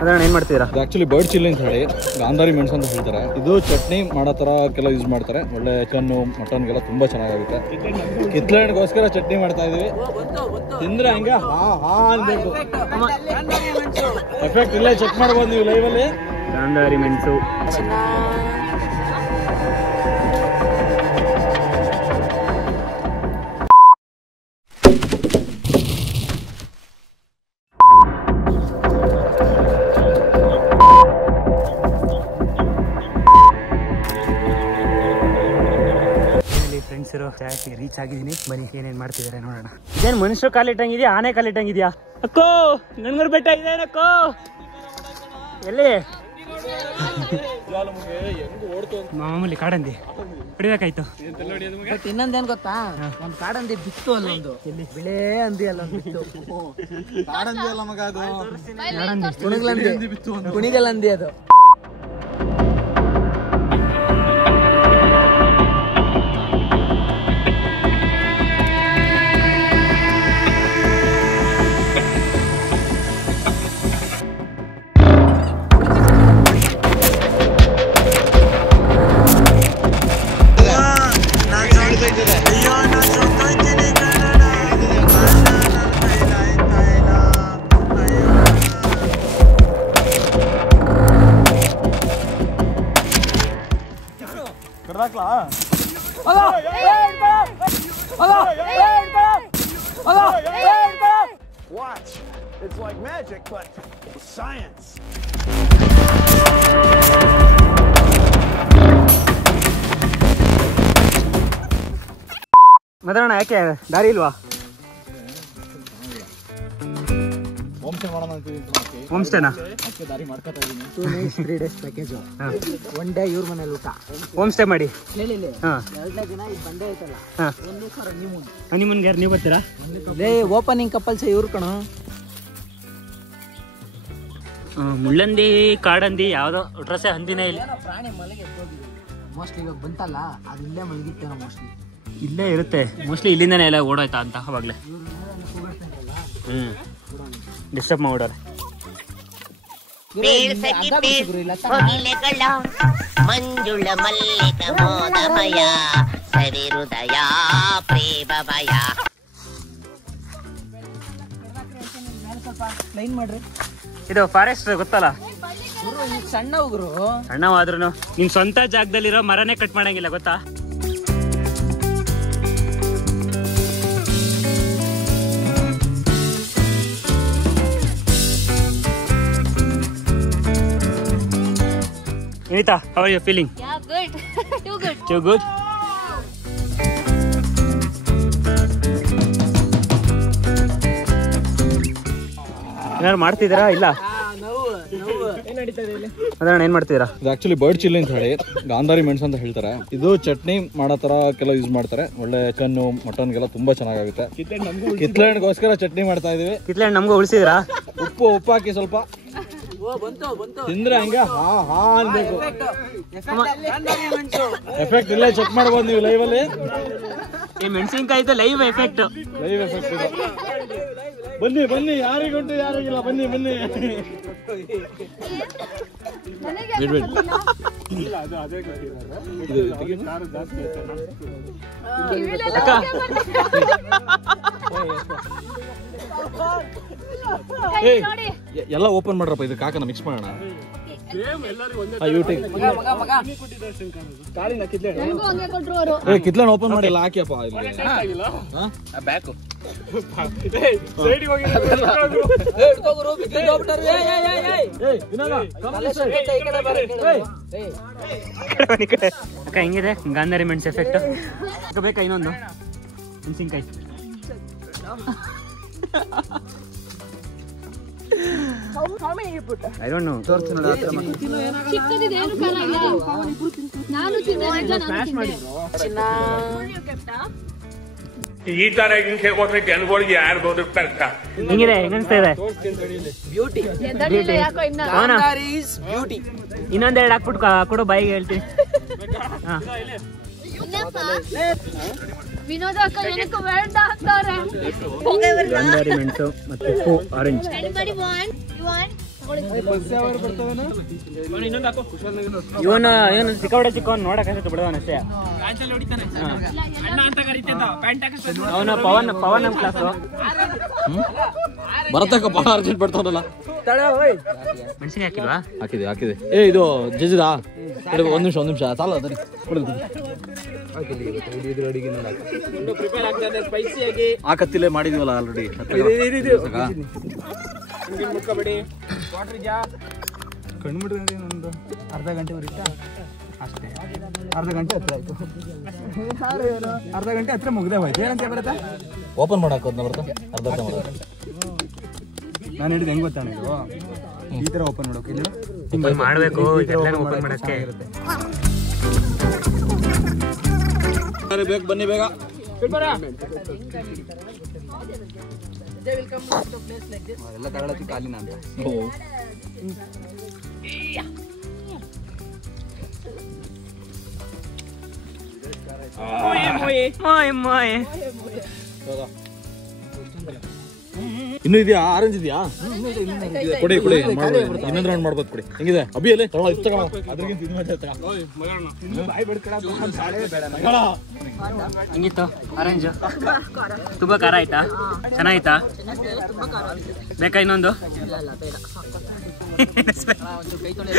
ಅದನ್ನ ಏನ್ ಮಾಡ್ತೀರಾ? ಆಕ್ಚುಲಿ ಬರ್ಡ್ ಚಿಲ್ಲಿ ಅಂತ ಹೇಳಿ ಗಾಂಧಾರಿ ಮೆಣಸು ಅಂತ ಹೇಳ್ತಾರೆ. ಇದು ಚಟ್ನಿ ಮಾಡೋ ತರ ಕೆಲ ಯೂಸ್ ಮಾಡ್ತಾರೆ. ಒಳ್ಳೆ ಚಿಕನ್ ಮಟನ್ಗೆಲ್ಲ ತುಂಬಾ ಚೆನ್ನಾಗುತ್ತೆ. ಕಿತ್ಲೆಹಣ್ಣಿಗೋಸ್ಕರ ಚಟ್ನಿ ಮಾಡ್ತಾ ಇದೀವಿ. ತಿಂದ್ರೆ ಹಂಗೆ ಹಾ ಹಾ ಅನ್ಬೇಕು. ಎಫೆಕ್ಟ್ ಇಲ್ಲೇ ಚೆಕ್ ಮಾಡ್ಬೋದು ನೀವು ಲೈವ್ ಅಲ್ಲಿ. ಗಾಂಧಾರಿ ಮೆಣಸು ರೀಚ್ ಆಗಿದ್ದೀನಿ. ಬನ್ನಿ ಏನೇನ್ ಮಾಡ್ತಿದ್ದಾರೆ ನೋಡೋಣ. ಇದೇನು ಮನುಷ್ಯರು ಕಾಲಿಟ್ಟಂಗಿದ್ಯಾ ಆನೆ ಕಾಲಿಟ್ಟಂಗಿದ್ಯಾ? ಅಕ್ಕೋ ಗಂಗೂರ್ ಬೆಟ್ಟ ಇದೆ ಅಕ್ಕೋ. ಎಲ್ಲಿ ಮಾಮೂಲಿ ಕಾಡಂದಿ ಹೊಡಿಬೇಕಾಯ್ತು. ಇನ್ನೊಂದೇನ್ ಗೊತ್ತಾ, ಒಂದ್ ಕಾಡಂದಿ ಬಿತ್ತು ಅಲ್ಲೊಂದು, ಬಿಳೇ ಅಂದಿ ಅಲ್ಲೊಂದು ಬಿತ್ತು. ಕಾಡಂದಿ ಅಲ್ಲ ಮಗ ಅದು, ಕುಣಿಗಲ್ಲಂದಿ ಅದು. Watch. It's like magic, but science. ಮದರಣ್ಣ ಯಾಕೆ ದಾರಿ ಇಲ್ವಾ? ಹೋಮ್ ಸ್ಟೇನಾ? 2 nights 3 days ಪ್ಯಾಕೇಜ್. 1 day ಇವ್ರ ಮನೇಲಿ ಊಟ. ಹೋಮ್ ಸ್ಟೇ ಮಾಡಿ. ಎರಡನೇ ದಿನ ಇದು ಬಂದೇ ಐತಲ್ಲ, ಹನಿಮೂನ್ಗೆ ಯಾರು ನೀವು ಬರ್ತೀರಾ? ಓಪನಿಂಗ್ ಕಪಲ್ಸ್ ಇವ್ರು ಕಣೋ. ಮುಳ್ಳಂದಿ ಕಾಡಂದಿ ಯಾವ್ದೋ ಒಟ್ರಸೆ ಹಂದಿನೇ ಇಲ್ಲ. ಪ್ರಾಣಿ ಮಲಗಿ ಮೋಸ್ಟ್ಲಿ ಇವಾಗ ಬಂತಲ್ಲ, ಅದು ಇಲ್ಲೇ ಮಲಗಿತ್ತೇನೋ ಮೋಸ್ಟ್ಲಿ. ಇಲ್ಲೇ ಇರುತ್ತೆ ಮೋಸ್ಟ್ಲಿ. ಇಲ್ಲಿಂದನೇ ಎಲ್ಲ ಓಡೋಯ್ತಾ ಅಂತ ಅವಾಗಲೇ. ಡಿಸ್ಟರ್ಬ್ ಮಾಡೋರೆ. ಮಂಜುಳ ಮಲ್ಲಿಕ ಮೋದಮಯ ಸರಿ ಹೃದಯ ಪ್ರೇಮಮಯ. ಲೈನ್ ಮಾಡ್ರಿ. ಇದು ಫಾರೆಸ್ಟ್ ಗೊತ್ತಲ್ಲ, ಸಣ್ಣ ಹೋಗ್ರು ಸಣ್ಣವಾದ್ರೂ ನಿಮ್ ಸ್ವಂತ ಜಾಗದಲ್ಲಿರೋ ಮರನೇ ಕಟ್ ಮಾಡಂಗಿಲ್ಲ ಗೊತ್ತಾ? Anita, how are you feeling? Yeah, good. Too good. Too good? ಏನಾದ್ರು ಮಾಡ್ತಿದ್ದೀರಾ? ಇಲ್ಲ ಅದನ್ನ ಏನ್ ಮಾಡ್ತಿದ್ದೀರಾ? ಇದು ಆಕ್ಚುಲಿ ಬರ್ಡ್ ಚಿಲ್ಲಿ ಅಂತ ಹೇಳಿ ಗಾಂಧಾರಿ ಮೆಣಸು ಅಂತ ಹೇಳ್ತಾರೆ. ಇದು ಚಟ್ನಿ ಮಾಡೋ ತರ ಕೆಲ ಯೂಸ್ ಮಾಡ್ತಾರೆ. ಒಳ್ಳೆ ಚಿಕನ್ ಮಟನ್ಗೆಲ್ಲ ತುಂಬಾ ಚೆನ್ನಾಗುತ್ತೆ. ಕಿತ್ಲೆಹಣ್ಣಿಗೋಸ್ಕರ ಚಟ್ನಿ ಮಾಡ್ತಾ ಇದೀವಿ. ಕಿತ್ಲೆಹಣ್ಣು ನಮ್ಗೂ ಉಳಿಸಿದ್ರಾ? ಉಪ್ಪು ಹಾಕಿ ಸ್ವಲ್ಪ ತಿಂದ್ರೆ ಹಂಗೆ ಹಾ ಹಾ ಅನ್ಬೇಕು. ಎಫೆಕ್ಟ್ ಇಲ್ಲೇ ಚೆಕ್ ಮಾಡ್ಬೋದು ನೀವು ಲೈವ್ ಅಲ್ಲಿ. ಈ ಮೆಣಸಿನ್ಕಾಯಿ ಲೈವ್ ಎಫೆಕ್ಟ್ ಇದೆ. ಬನ್ನಿ ಯಾರಿಗುಂಟು ಯಾರಿಗಿಲ್ಲ, ಬನ್ನಿ ಎಲ್ಲ ಓಪನ್ ಮಾಡ್ರಪ್ಪ. ಇದು ಕಾಕನ ಮಿಕ್ಸ್ ಮಾಡೋಣ. ಕಿತ್ಲೆಹಣ್ಣು ಓಪನ್ ಮಾಡಿ ಎಲ್ಲ ಹಾಕಿಯಪ್ಪ. ಅಕ್ಕ ಹೆಂಗಿದೆ ಗಾಂಧಾರಿ ಮೆಣಸು ಎಫೆಕ್ಟ್? ಬೇಕಾ ಇನ್ನೊಂದು ಮೆಣಸಿನ್ಕಾಯಿ? I don't know. ಈ ತರ ಹಿಂಸೆ ಕೊಟ್ರೆ ಜನಗಳಿಗೆ ಯಾರು ಬದುಕ್ತಾ? ಹೆಂಗಿದೆ ಹೆಂಗನ್ಸ್ತಾ ಇದೆ? ಬ್ಯೂಟಿ. ಇನ್ನೊಂದೆರಡು ಹಾಕ್ಬಿಟ್ಟು ಕೊಡು ಬಾಯಿಗೆ ಹೇಳ್ತೀನಿ. ವಿನೋದ ಅಕ್ಕ ಏನಕ್ಕೆ ಬೇಡ ಹಾಕ್ತಾರೆ? ಗಾಂಧಾರಿ ಮೆಣಸು ಮತ್ತು ಉಪ್ಪು orange. Anybody want? You want? ಇವನು ಸಿಕ್ಕಾಪಟ್ಟೆ ಚಿಕ್ಕವನು ನೋಡಕ್ಕೆ ಬಿಡವನ ಅಷ್ಟೇ. ಅವನ ಪವನ್ ನಮ್ಮ ಕ್ಲಾಸು. ಬರತಕ್ಕ ಬಹಳ ಅರ್ಜೆಂಟ್ ಬರ್ತಾವಲ್ಲ. ಮೆಣಸಿನ ಹಾಕಿಲ್ವಾ? ಹಾಕಿದೆ. ಏ ಇದು ಜಜ್ಜಿದಾ? ಒಂದ್ ನಿಮಿಷ ಸಾಲ ಅದರಿ ಹಾಕತ್ತಿಲ್ಲೇ ಮಾಡಿದೀವಲ್ಲ ಆಲ್ರೆಡಿ. ಒಂದು ಅರ್ಧ ಗಂಟೆ ಉರಿತಾ ಅಷ್ಟೇ. ಅರ್ಧ ಗಂಟೆ ಹತ್ರ ಆಯ್ತು. ಅರ್ಧ ಗಂಟೆ ಹತ್ರ ಮುಗ್ದೆ ಹೋಯ್ತು. ಏನಂತ ಬರುತ್ತಾ? ಓಪನ್ ಮಾಡಾಕೋದ್ನ ಬರ್ತಾ ಅರ್ಧ ಮಾಡೋದು. ನಾನು ಹೇಳಿದ್ದು ಹೆಂಗ್ ಗೊತ್ತಾನೆ ಇದು ಈ ತರ ಓಪನ್ ಮಾಡೋಕೆ ಇಲ್ಲ ಮಾಡಬೇಕು. ಓಪನ್ ಮಾಡಕ್ಕೆ ಇರುತ್ತೆ. ಬೇಗ ಬನ್ನಿ ಬೇಗ. ಎಲ್ಲ ತಗೊಳಕ್ಕೆ ಕಾಲಿನ ಅಂತ. ಇನ್ನು ಇದೆಯಾ? ಆರೆಂಜ್ ಇದೆಯಾ? ಕೊಡಿ ಇನ್ನೊಂದು ರೌಂಡ್ ಮಾಡ್ಬೋದು. ಕೊಡಿ ಹೆಂಗಿದೆ ಅಭಿಯಲ್ಲಿ ಹೆಂಗಿತ್ತು ಆರೆಂಜ್? ತುಂಬಾ ಖಾರ ಆಯ್ತಾ? ಚೆನ್ನಾಗಿತ್ತಾ? ಬೇಕಾ ಇನ್ನೊಂದು? ಕೈ ತೊಳೆ